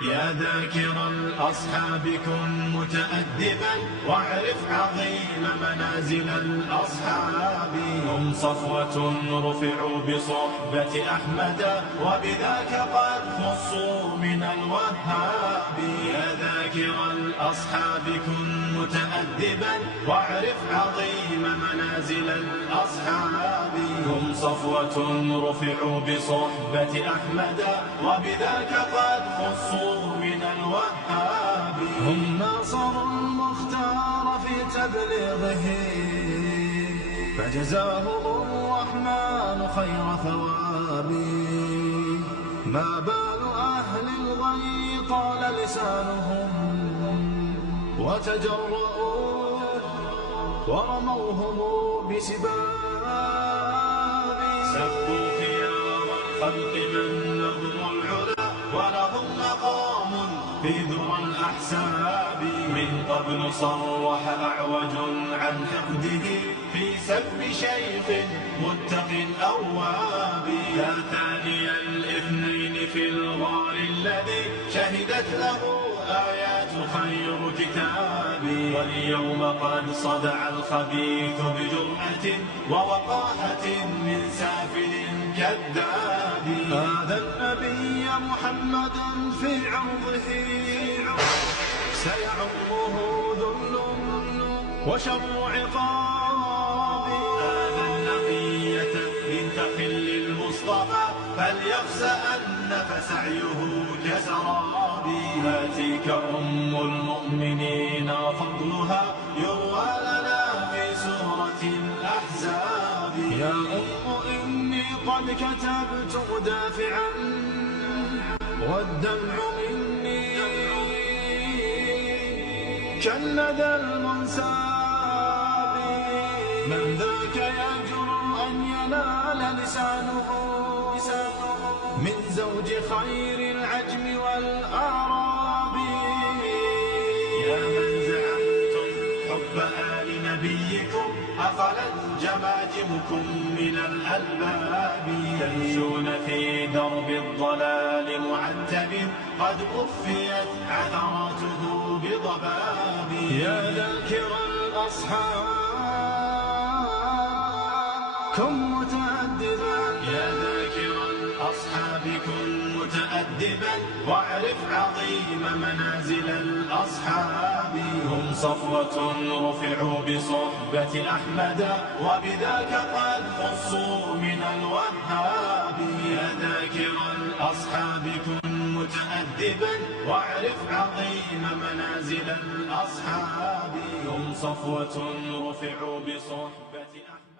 يا ذاكر الأصحاب كن متأدبا واعرف عظيم منازل الأصحاب. هم صفوة رفعوا بصحبة أحمد وبذاك قد خصوا من الوهاب. يا ذاكر الأصحاب كن متأدبا واعرف عظيم منازل الأصحاب. هم صفوة رفعوا بصحبة أحمد وبذاك قد خصوا من الوهاب. هم ناصروا المختار في تبليغه فجزاهم الرحمن خير ثواب. ما بال أهل الغي طال لسانهم وتجرؤوا ورموهم بسباب. سبوا خيار الخلق من لهم العلا ولهم مقام في ذرى الأحساب. من قبل صرح أعوج عن حقده في سب شيخ متق أواب. يا ثاني الاثنين في الغار الذي شهدت له آيات خير كتاب. واليوم قد صدع الخبيث بجرأة ووقاحة من سافل كذاب. هذا النبي محمدا في عرضه سيعمه ذل وشر عقاب. هذا النقية بنت خل المصطفى فليخسأن فسعيه كسراب. هاتيك أم المؤمنين فضلها يروى لنا في سورة الأحزاب. يا أم إني قد كتبت مدافعا والدمع مني كالندى المنساب. من ذاك يجرؤ أن ينال لسانه من زوج خير العجم والأعراب. يا من زعمتم حب آل نبيكم أخلت جماجمكم من الألباب. تمشون في درب الضلال معتب قد أفيت عثراته بضباب. يا ذاكر الأصحاب كن متأدبا. يا ذاكر الأصحاب كن متأدبا واعرف عظيم منازل الأصحاب. هم صفوة رفعوا بصحبة أحمد وبذاك قد خصوا من الوهاب. يا ذاكر الأصحاب كن متأدبا واعرف عظيم منازل الأصحاب. هم صفوة رفعوا بصحبة أحمد